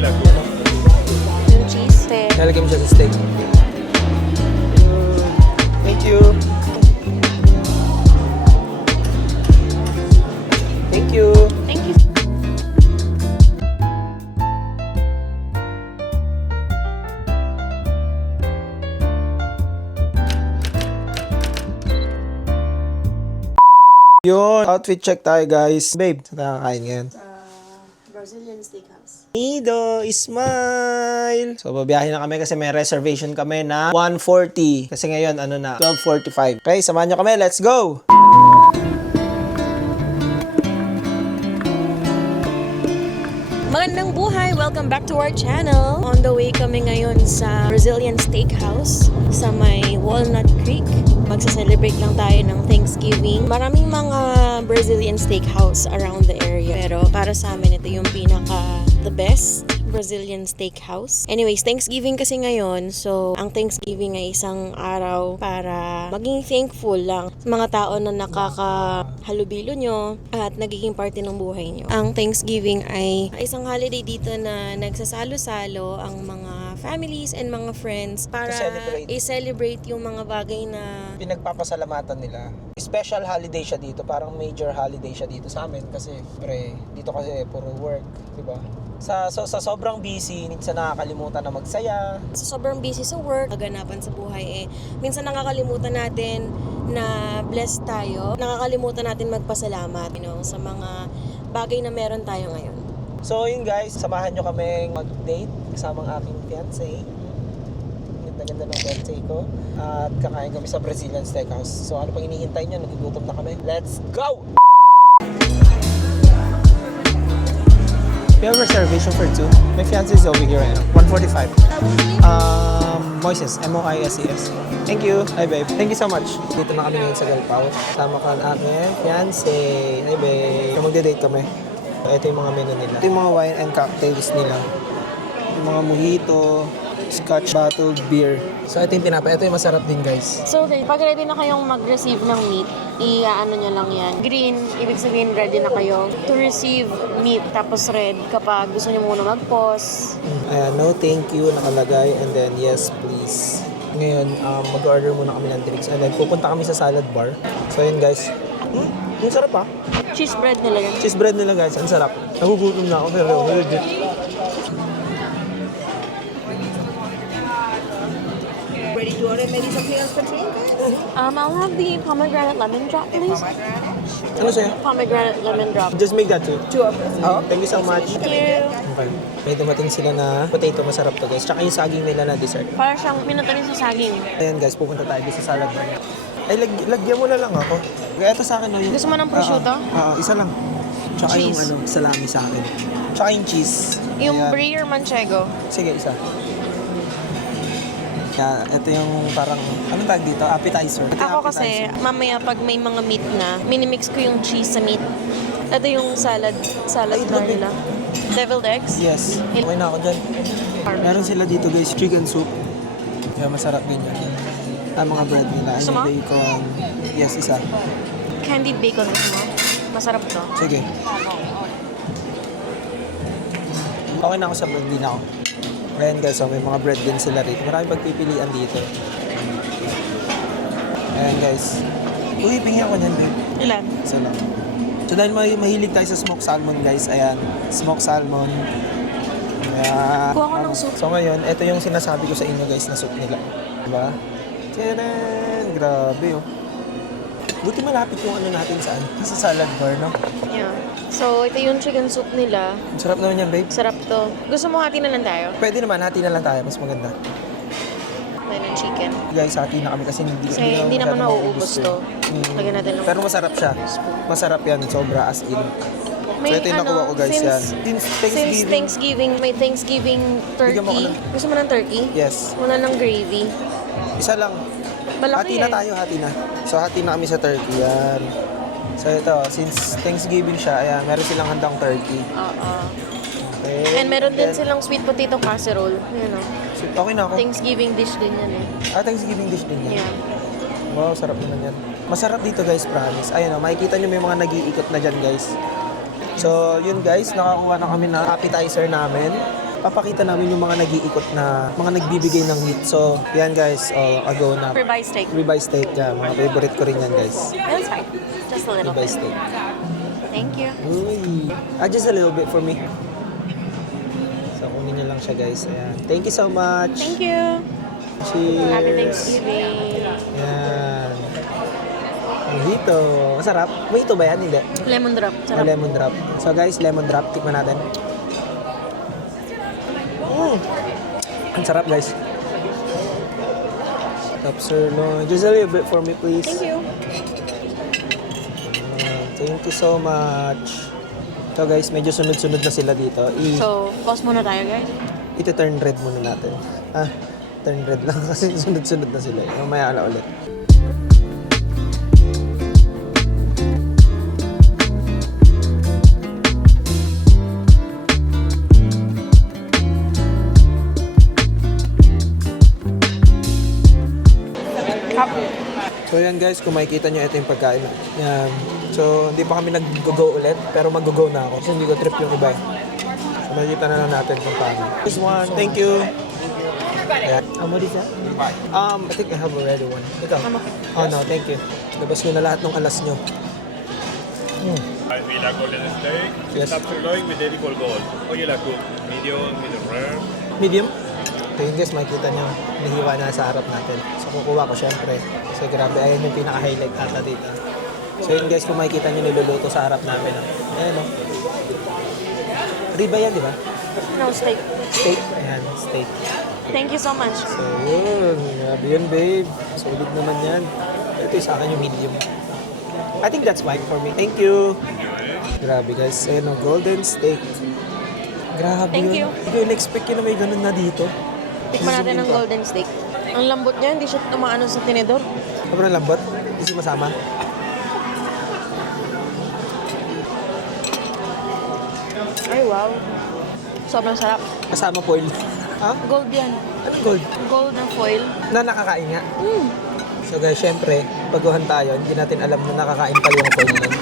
Yung cheese. Nalagay mo siya sa steak. Thank you. Thank you. Thank you. Yun, outfit check tayo guys. Babe, saan tayo kakain ngayon? Brazilian steakhouse. Nido, smile! So, babiyahin na kami kasi may reservation kami na 1:40. Kasi ngayon, 12:45. Okay, samahan nyo kami. Let's go! Magandang buhay! Welcome back to our channel. On the way kami ngayon sa Brazilian Steakhouse sa may Walnut Creek. Magsa-celebrate lang tayo ng Thanksgiving. Maraming mga Brazilian Steakhouse around the area. Pero para sa amin, ito yung the best Brazilian Steakhouse. Anyways, Thanksgiving kasi ngayon. So, ang Thanksgiving ay isang araw para maging thankful lang sa mga tao na nakakahalubilo nyo at nagiging parte ng buhay nyo. Ang Thanksgiving ay isang holiday dito na nagsasalo-salo ang mga families and mga friends para i-celebrate yung mga bagay na Pinagpapasalamatan nila. Special holiday siya dito. Parang major holiday siya dito sa amin. Kasi, dito kasi puro work. Diba? Sa sobrang busy, minsan nakakalimutan na magsaya. sa sobrang busy sa work, kaganapan sa buhay minsan nakakalimutan natin na blessed tayo. Nakakalimutan natin magpasalamat, sa mga bagay na meron tayo ngayon. So yun guys, samahan nyo kami mag-date kasama ang aking fiancé. Ganda-ganda ng fiancé ko. At kakain kami sa Brazilian Steakhouse. So ano pang hinihintay nyo? Nagugutom na kami. Let's go! We have reservation for 2. My fiancé is over here right now. 1:45. Moises. M-O-I-S-E-S. Thank you. Hi babe. Thank you so much. Dito na kami ngayon sa Galpao. Kasama ka ang aking fiancé. Hi babe. So, magde-date kami. Ito yung mga menu nila. Ito yung mga wine and cocktails nila. Yung mga mojito, scotch bottled beer. So ito yung tinapay. Ito yung masarap din guys. So, pag ready na kayong mag-receive ng meat, i-ano nyo lang yan. Green, ibig sabihin ready na kayo to receive meat. Tapos red, kapag gusto nyo muna mag-pause. Ayan, no thank you nakalagay. And then yes please. Ngayon, mag-order muna kami ng drinks. And then pupunta kami sa salad bar. So yun guys. Ang sarap ah. Cheese bread nila yan. Cheese bread nila guys. Ang sarap. Nagugutom na ako pero legit. Ready to order maybe something else for drink? I'll have the pomegranate lemon drop, please. Ano sa'yo? Pomegranate lemon drop. Just make that too. 2 of us. Oh, thank you so much. Thank you. Okay. May dumating sila na potato. Masarap to guys. Tsaka yung saging nila na dessert. Para siyang pinutanin sa saging. Ayan guys, pupunta tayo sa salad bar. Ay, lagyan mo na lang ako. Kaya ito sa akin. No, yung, Gusto mo ng prosciutto? isa lang. Tsaka Cheese. yung salami sa akin. Tsaka yung cheese. Yung Ayan. brie or manchego? Sige, isa. Kaya ito yung parang, anong tag dito? Appetizer. Ito yung Ako kasi, appetizer. mamaya pag may mga meat na, minimix ko yung cheese sa meat. Ito yung salad Ay, bar grabe. nila. Deviled eggs? Yes. Okay na ako dyan. Meron sila dito guys, chicken soup. Kaya masarap din yan. Ang mga bread nila. Gusto mo? Bacon. Yes, isa. Candied bacon gusto mo? Masarap to. Sige. Okay na ako sa bread, din ako. Ayan guys, so may mga bread din sila rito. Maraming pagpipilian dito. Ayan guys. Uy, pingi ako niyan, babe. Ilan? Isa lang. So dahil mahilig tayo sa smoked salmon guys, ayan. Smoked salmon. Ayan. Kuha ko ng soup. So ngayon, ito yung sinasabi ko sa inyo guys na soup nila. Diba? Tcharan! Grabe oh. Buti malapit yung natin saan? Sa salad bar, no? Yeah. So, ito yung chicken soup nila. Ang sarap naman yan, babe. Sarap to. Gusto mo hati na lang tayo? Pwede naman, hati na lang tayo. Mas maganda. May ng chicken. Guys, hati na kami kasi Kasi hindi naman mauubos to. Lagyan natin ng Pero masarap siya. Masarap yan, sobra as in. May so ito yung nakuha ko guys yan. Since Thanksgiving, may Thanksgiving Bigyan mo turkey. ako Gusto mo ng turkey? Yes. Wala ng gravy. Isa lang. Malaki Hati na tayo, hati na. So hati na kami sa turkey yan. So ito, since Thanksgiving siya, ayan, meron silang handang turkey. Oo. Okay. And meron din Then, silang sweet potato casserole. Yun o. Okay na ako. Thanksgiving dish din yan eh. Thanksgiving dish din yan. Yeah. Wow, sarap naman yan. Masarap dito guys, promise. Ayun o, makikita nyo may mga nag-iikot na dyan guys. So, yun guys, nakakuha na kami ng appetizer namin. papakita namin yung mga nag-iikot na, mga nagbibigay ng meat. So, yan guys, ago na. Ribeye steak. Ribeye steak, yeah, mga favorite ko rin yan guys. That's fine. Just a little Ribeye bit. steak. Thank you. Uy. Just a little bit for me. So, kunin niyo lang siya guys. Ayan. Thank you so much. Thank you. Cheers. Happy Thanksgiving. Yan. Mojito. Masarap. Mojito ba yan? Hindi. Lemon drop. Oh, Sarap. lemon drop. So guys, lemon drop. Tikman natin. Ang sarap guys. Top sirloin. Just a little bit for me please. Thank you. Thank you so much. So guys, medyo sunod-sunod na sila dito. So, pause muna tayo, guys. Ito-turn red muna natin. Turn red lang kasi sunod-sunod na sila. Mamaya ala ulit. So yan guys, kung makikita nyo, ito yung pagkain. Yan. So, hindi pa kami nag-go ulit, pero mag-go na ako. Kasi hindi ko trip yung iba. So, makikita na lang natin kung paano. This one, thank you. Ayan. What is that? I think I have already one. Ikaw? Oh no, thank you. Labas nyo na lahat ng alas nyo. I mean, a golden steak, Yes. top sirloin with edible gold. How you like cook? Medium, medium rare. Medium? Ito yun guys, makikita nyo. Nihiwa na sa harap natin. So, kukuha ko syempre. Kasi grabe, ayan yung pinaka-highlight ata dito. So yun guys, kung makikita nyo niluluto sa harap namin. Ayan o. Riba yan, di ba? No, steak. Steak. Ayan, steak. Thank you so much. So yun, grabe yun babe. Solid naman yan. Ito yung sa akin yung medium. I think that's fine for me. Thank you. Grabe guys, ayan o, golden steak. Grabe Thank yun. you. Hindi ko in-expect yun na may ganun na dito. Tikman natin ng golden steak. Ang lambot niya, hindi siya tumaano sa tinidor. Sobrang lambot. Hindi siya masama. Ay, wow. Sobrang sarap. Kasama foil. Ha? Gold yan. Anong gold? Gold na foil. Na nakakain nga. So guys, syempre, baguhan tayo, hindi natin alam na nakakain pala yung foil nun.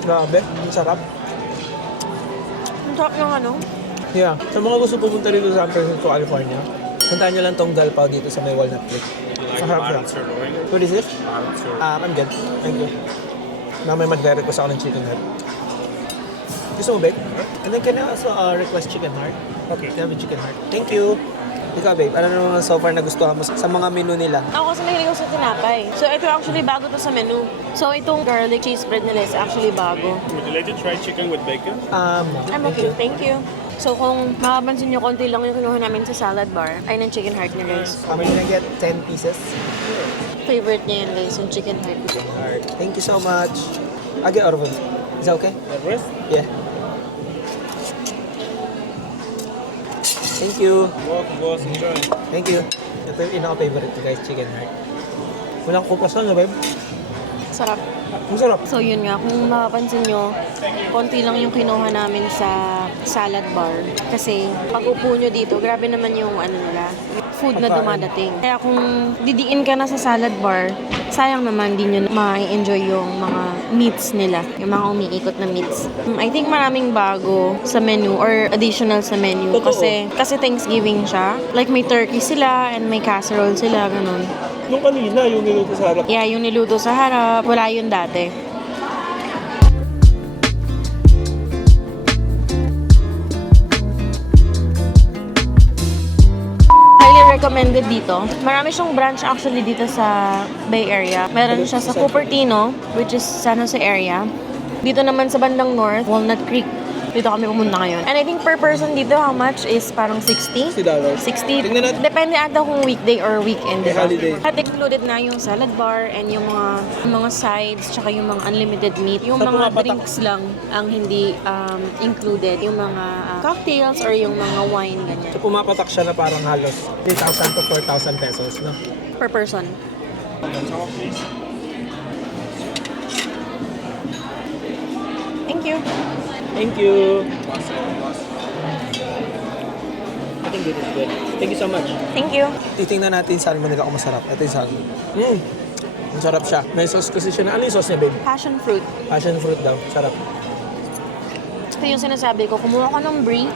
Grabe, ang sarap. Ang sarap ng ano. Yeah, sa mga gusto pumunta rito sa San Francisco, California, puntahan nyo lang tong Galpao dito sa may Walnut Creek. You like Masarap bottom siya. sirloin? What is this? Bottom sirloin. I'm good. Thank you. Mamaya mag-request ako ng chicken heart. Gusto mo, babe? And then can I also request chicken heart? Okay. Can I have a chicken heart? Thank you. Ikaw, babe, ano naman so far nagustuhan mo sa mga menu nila? Ako kasi mahilig ako sa tinapay. So, ito actually bago to sa menu. So, itong garlic cheese bread nila is actually bago. Would you like to try chicken with bacon? I'm okay. Thank you. So, kung makapansin nyo, konti lang yung kinuha namin sa salad bar. Ay, ng chicken heart niya, guys. I'm gonna get 10 pieces. Favorite niya yan, guys, yung chicken heart. Heart. Thank you so much. I'll get out of it. Is that okay? The rest? Yeah. Thank you. Welcome, boss. Enjoy. Thank you. Ito yung pinaka-favorite ko, guys, chicken heart. Walang kupas na, babe. Sarap. Ang sarap. So, yun nga. Kung mapapansin nyo, konti lang yung kinuha namin sa salad bar. Kasi, pag upo nyo dito, grabe naman yung ano nila, food na dumadating. Kaya kung didiin ka na sa salad bar, sayang naman di nyo ma-enjoy yung mga meats nila, yung mga umiikot na meats. I think maraming bago sa menu or additional sa menu kasi Thanksgiving siya. Like may turkey sila and may casserole sila, ganun. Yung kanina, yung niluto sa harap. Yeah, yung niluto sa harap, wala yun dati. Highly recommended dito. Marami siyang branch actually dito sa Bay Area. Meron siya sa Cupertino, which is San Jose area. Dito naman sa bandang north, Walnut Creek. Dito kami pumunta ngayon. And I think per person dito, how much is parang $60? $60. 60. Tingnan natin. Depende ata kung weekday or weekend. May Diba? holiday. At included na yung salad bar and yung mga sides, tsaka yung mga unlimited meat. Yung Sa mga pumapatak- drinks lang ang hindi included. Yung mga cocktails or yung mga wine, ganyan. So pumapatak siya na parang halos 3,000 to 4,000 pesos, no? Per person. Thank you. Thank you. I think this is good. Thank you so much. Thank you. Titingnan natin yung salmon nila kung masarap. Ito yung salmon. Masarap siya. May sauce kasi siya na. Ano yung sauce niya, babe? Passion fruit. Passion fruit daw. Sarap. Ito yung sinasabi ko. Kumuha ka ng brie.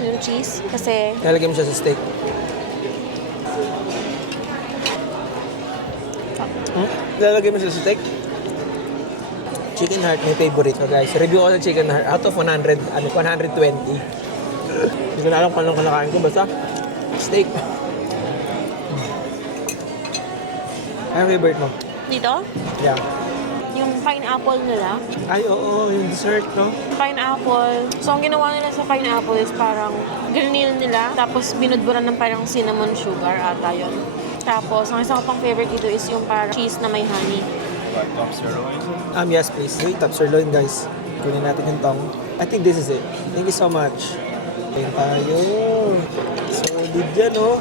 yung cheese. Kasi, Lalagyan mo siya sa steak. Lalagyan mo siya sa steak. Chicken heart, may favorite ko guys. Review ko sa chicken heart. Out of 100, 120. Hindi ko na alam kung anong kinakain ko. Basta, steak. Ano favorite mo? dito, Yeah. yung pineapple nila. Ay, oo, yung dessert, no? Pineapple. So, ang ginawa nila sa pineapple is parang granil nila. Tapos, binudburan ng parang cinnamon sugar ata yun. Tapos, ang isa ko pang favorite dito is yung parang cheese na may honey. Like top sirloin. Yes, please. Wait, top sirloin, guys. Kunin natin yung tong. I think this is it. Thank you so much. Ayun tayo. Solid yan, oh.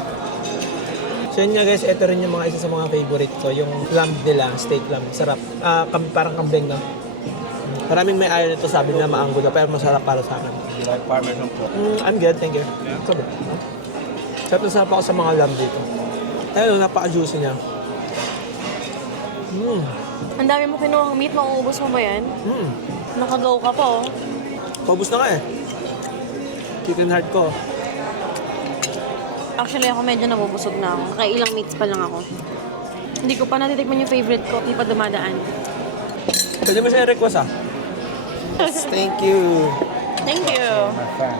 So yun nga guys, ito rin yung mga isa sa mga favorite ko. Yung lamb nila, steak lamb. Sarap. Parang kambing, no? Maraming may ayaw nito, sabi nila maanggo na, pero masarap para sa akin. You like Parmesan pork? I'm good, thank you. Yeah. Sabi. Sarap na sarap ako sa mga lamb dito. Ayun, napaka-juicy niya. Ang dami mo kinuhang meat, mauubos mo ba yan? Nakagaw ka po. Paubos na nga eh. Chicken heart ko. Actually, ako medyo nabubusog na ako. Kailang meats pa lang ako. Hindi ko pa natitikman yung favorite ko. Hindi pa dumadaan. Pwede mo siya i-request Thank you. Thank you. My fan.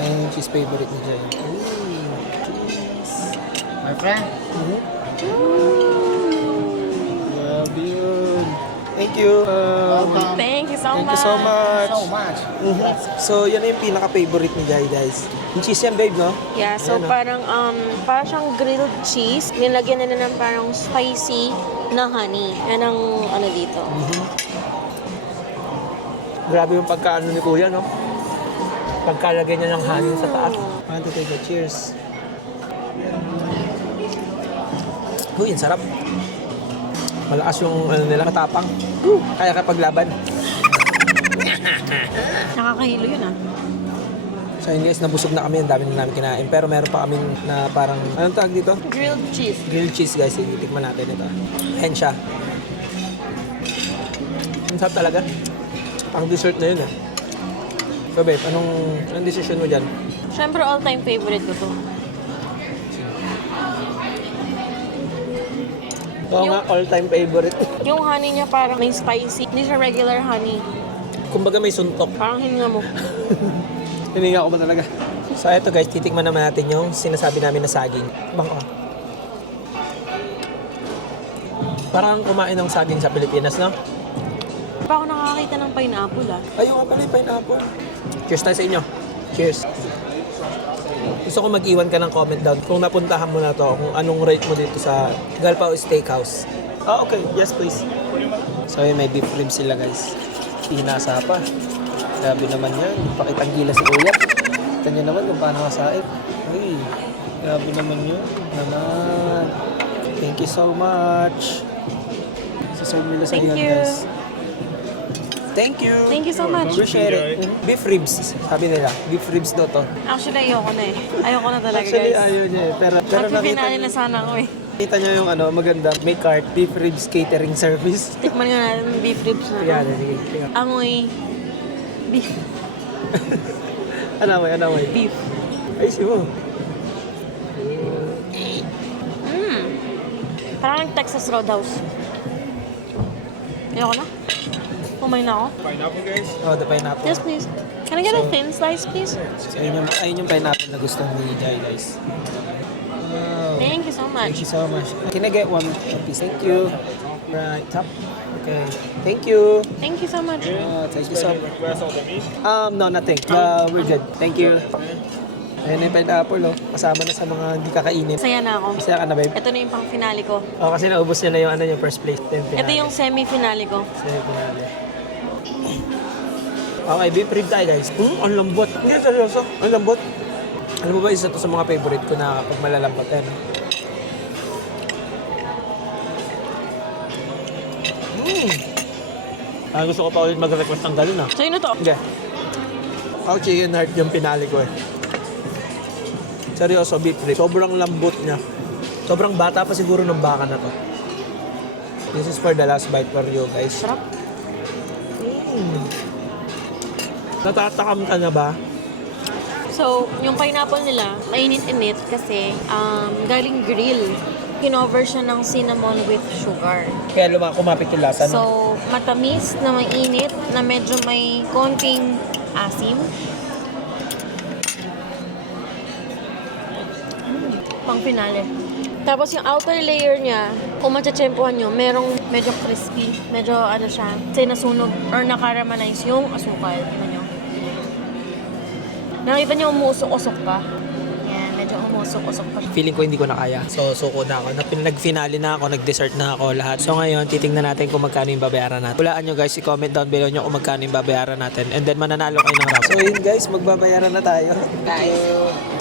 Ayun yung cheese favorite ni Jay. My friend. Grabe yun. Thank you. Welcome. Thank you so Thank much. you so much. So much. So, yan na yung pinaka-favorite ni Jai, guys. Yung cheese yan, babe, no? Yeah, so Ayan, parang siyang grilled cheese. Nilagyan nila ng parang spicy na honey. Yan ang ano dito. Grabe yung pagkaano ni Kuya, no? Pagkalagay niya ng honey sa taas. Want to take a cheers. Uy, ang sarap. Malakas yung ano nila, matapang. Kaya kapaglaban. Nakakahilo yun ah. So yun guys, nabusog na kami. Ang dami na namin kinain. Pero meron pa kami na parang, anong tawag dito? Grilled cheese. Grilled cheese guys. Sige, tikman natin ito. Ayan siya. Ang sarap talaga. Ang dessert na yun eh. So babe, anong decision mo dyan? Siyempre all-time favorite ko to. Oo nga, all-time favorite. Yung honey niya parang may spicy. Hindi siya regular honey. Kumbaga may suntok. Parang hininga mo. Hininga ko ba talaga? So eto guys, titikman naman natin yung sinasabi namin na saging. Baka. Parang kumain ng saging sa Pilipinas, no? Pa ako nakakita ng pineapple ah. Ayun nga pala yung pineapple. Cheers tayo sa inyo. Cheers. Gusto ko mag-iwan ka ng comment down kung napuntahan mo na to, kung anong rate mo dito sa Galpao Steakhouse. Okay. Yes, please. So yun, may beef ribs sila guys. Hinasa pa. Grabe naman yan. Pakitang gila si Kuya. Kita nyo naman kung paano kasaip. Uy, grabe naman yun. Naman. Thank you so much. Saserve nila sa Thank iyon you. guys. Thank you. Thank you so much. Appreciate it. Beef ribs, sabi nila. Beef ribs daw to. Actually, ayoko na eh. Ayoko na talaga Actually, guys. ayaw niya eh. Pero nakita Magpipinali na sana ako eh. Kita niya yung ano, maganda. May cart, beef ribs catering service. Tikman nga natin yung beef ribs na. Yan, sige. Amoy beef. Anamay. Beef. Ay, sibo. Parang Texas Roadhouse. Ayoko na. Kumain na ako. Pineapple, guys. Oh, the pineapple. Yes, please. Can I get a thin slice, please? So, ayun yung pineapple na gusto ni Jai, guys. Wow. Thank you so Thank much. you so much. Can I get one piece? Thank you. Right, top. Okay. Thank you. Thank you so much. Thank you so much. Request all the meat. No, nothing. We're good. Thank you. Ayan yung pineapple, oh. Kasama na sa mga hindi kakainin. Masaya na ako. Masaya ka na, babe? Ito na yung pang finale ko. Oh, kasi naubos niya na yung, yung first place. Ito yung semi-finale ko. Semi-finale. Okay, beef rib tayo, guys. Ang lambot. Hindi, seryoso. Ang lambot. Alam mo ba, isa to sa mga favorite ko na kapag malalambot. Ayan. Gusto ko pa ulit mag-request ng galon, So, yun na to. Okay. Ako chicken heart yung pinali ko eh. Seryoso, beef rib. Sobrang lambot niya. Sobrang bata pa siguro ng baka na to. This is for the last bite for you guys. Sarap. Natatakam ka na ba? So, yung pineapple nila, mainit-init kasi galing grill. Kinover siya ng cinnamon with sugar. Kaya kumapit yung lasa, no? So, matamis na mainit na medyo may konting asim. Pang finale. Tapos yung outer layer niya, kung matsatsempohan nyo, merong medyo crispy. Medyo ano siya, kasi nasunog or nakaramanize yung asukal. Tignan nyo. Nakita nyo umuusok-usok pa. Yan, medyo umuusok-usok pa. Feeling ko hindi ko na kaya. So, suko na ako. Nag-finale na ako, nag-dessert na ako lahat. So, ngayon, titingnan natin kung magkano yung babayaran natin. Hulaan nyo guys, i-comment down below nyo kung magkano yung babayaran natin. And then, mananalo kayo ng raffle. So, yun guys, magbabayaran na tayo. Guys.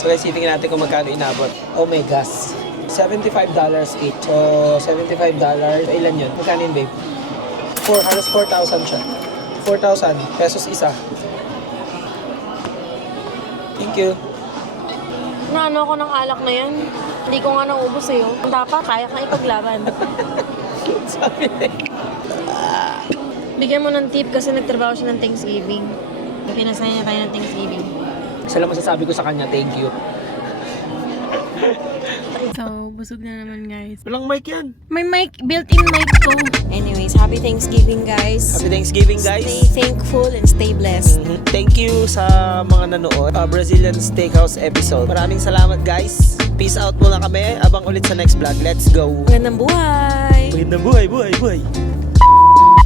So, guys, titingnan natin kung magkano inabot. Oh my gosh. $75 each. So, $75. Ilan yun? Magkano yun, babe? Halos 4,000 siya. 4,000 pesos isa. Thank you. Naano ko ng alak na yan. Hindi ko nga naubos sa'yo. Dapat kaya kang ipaglaban. Sabi na Bigyan mo ng tip kasi nagtrabaho siya ng Thanksgiving. Pinasaya niya tayo ng Thanksgiving. Isa lang masasabi ko sa kanya, thank you. So, busog na naman guys. Walang mic yan. May mic, built-in mic ko. Anyways, happy Thanksgiving guys. Happy Thanksgiving, guys. Stay thankful and stay blessed. Thank you sa mga nanood. Brazilian Steakhouse episode. Maraming salamat, guys. Peace out muna kami. Abang ulit sa next vlog. Let's go. Magandang buhay! Magandang buhay, buhay, buhay.